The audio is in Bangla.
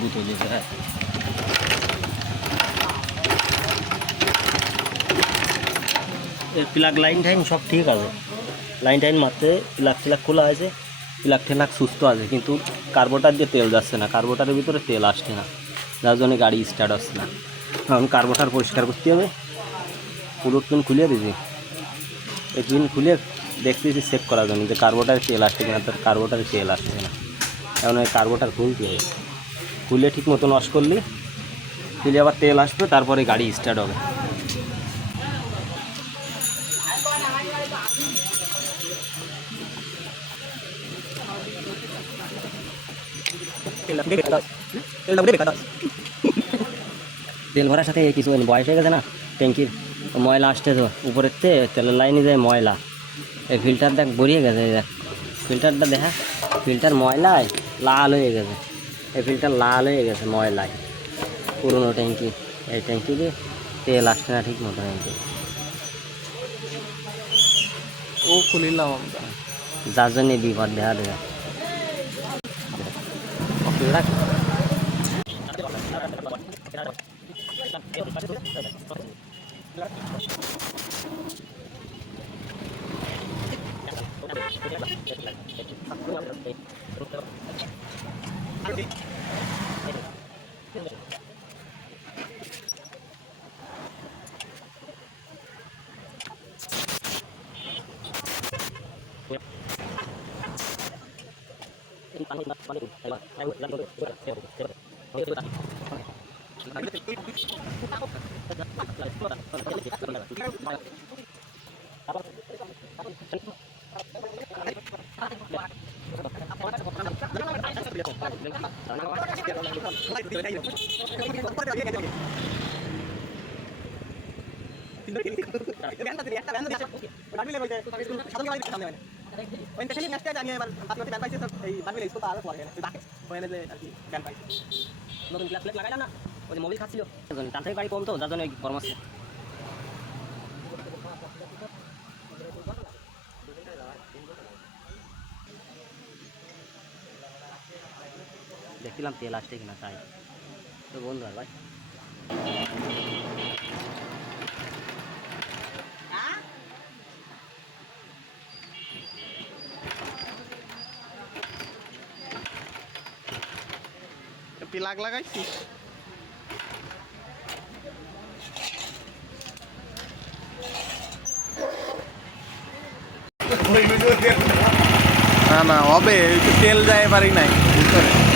গুঁতো যেতে হয়। এর প্লাগ লাইন টাইন সব ঠিক আছে, লাইন টাইন মারতে প্লাগ ফ্লাগ খোলা আছে, প্লাগ ঠেলাগ সুস্থ আছে, কিন্তু কার্বোটার দিয়ে তেল যাচ্ছে না, কার্বোটারের ভিতরে তেল আসছে না, যার জন্য গাড়ি স্টার্ট হচ্ছে না। এখন কার্বোটার পরিষ্কার করতে হবে, পুরো পিন খুলে দিয়েছি, এই পিন খুলে দেখতেছি চেক করার জন্য যে কার্বোটারে তেল আসছে কিনা, তার কার্বোটারে তেল আসছে কিনা। এখন ওই কার্বোটার খুলতে হবে, খুলে ঠিক মতো ওয়াশ করলে খুলে আবার তেল আসবে, তারপরে গাড়ি স্টার্ট হবে। তেল ভরার সাথে কিছু বয়স হয়ে গেছে না, ট্যাঙ্কির ময়লা আসছে, তো উপরের তেলের লাইনে যায় ময়লা, এই ফিল্টার দেখ বরিয়ে গেছে, দেখ ফিল্টারটা দেখা, ফিল্টার ময়লায় লাল হয়ে গেছে, এই ফিল্টার লাল হয়ে গেছে ময়লায়, পুরনো ট্যাঙ্কি, এই ট্যাঙ্কি দিয়ে তেল আসছে না ঠিক মতো ট্যাঙ্কি। ও খুলিলাম আমরা, যার জন্যে বিপদ দেখা দেয়। নতুন প্লাগ প্লেট লাগাইলাম না, ওই যে মোবিল খাচ্ছিল, তার থেকে গাড়ি কম, তো যার জন্য গরম আসছে। দেখছিলাম তেল আসছে কিনা, তাই তো বন্ধু আর ভাই প্লাগ লাগাইছিস? না না হবে, তেল যায় এবারই নাই ভিতরে।